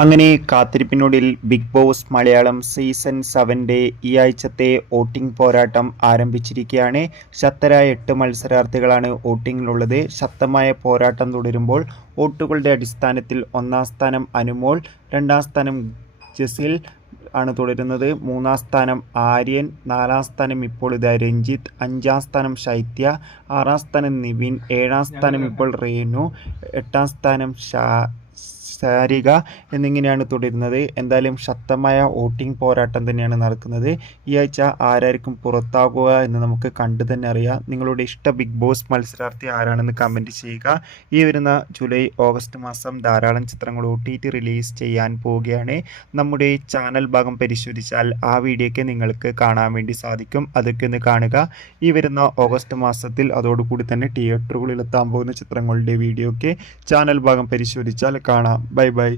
അങ്ങനെ കാത്തിരിപ്പിനൊടുവിൽ big boss Malayalam season 7 ഈ ആഴ്ചത്തെ വോട്ടിംഗ് പോരാട്ടം ആരംഭിച്ചിരിക്കുകയാണ്. ശക്തരായ 8 മത്സരാർത്ഥികളാണ് വോട്ടിങ്ങിലുള്ളത്. ശക്തമായ പോരാട്ടം തുടരുമ്പോൾ വോട്ടുകളുടെ അടിസ്ഥാനത്തിൽ 1-ാം സ്ഥാനം അനുമോൾ, 2-ാം സ്ഥാനം ജസിൽ ആണ് തുടരുന്നത്. 3-ാം സ്ഥാനം ആര്യൻ, 4-ാം സ്ഥാനം ഇപ്പോൾ രഞ്ജിത്ത്, 5-ാം സ്ഥാനം ശൈത്യ, 6-ാം സ്ഥാനം നിവിൻ, 7-ാം സ്ഥാനം ഇപ്പോൾ റേണു, 8-ാം സ്ഥാനം സാരിക എന്നിങ്ങനെയാണ് തുടരുന്നത്. എന്തായാലും ശക്തമായ വോട്ടിംഗ് പോരാട്ടം തന്നെയാണ് നടക്കുന്നത്. ഈ ആഴ്ച ആരായിരിക്കും പുറത്താകുക എന്ന് നമുക്ക് കണ്ടു തന്നെ അറിയാം. നിങ്ങളുടെ ഇഷ്ട ബിഗ് ബോസ് മത്സരാർത്ഥി ആരാണെന്ന് കമൻറ്റ് ചെയ്യുക. ഈ വരുന്ന ജൂലൈ ഓഗസ്റ്റ് മാസം ധാരാളം ചിത്രങ്ങൾ OTT റിലീസ് ചെയ്യാൻ പോവുകയാണ്. നമ്മുടെ ചാനൽ ഭാഗം പരിശോധിച്ചാൽ ആ വീഡിയോയ്ക്ക് നിങ്ങൾക്ക് കാണാൻ വേണ്ടി സാധിക്കും. അതൊക്കെ ഒന്ന് കാണുക. ഈ വരുന്ന ഓഗസ്റ്റ് മാസത്തിൽ അതോടുകൂടി തന്നെ തിയേറ്ററുകളിൽ എത്താൻ പോകുന്ന ചിത്രങ്ങളുടെ വീഡിയോ ഒക്കെ ചാനൽ ഭാഗം പരിശോധിച്ചാൽ കാണാം. Bye bye.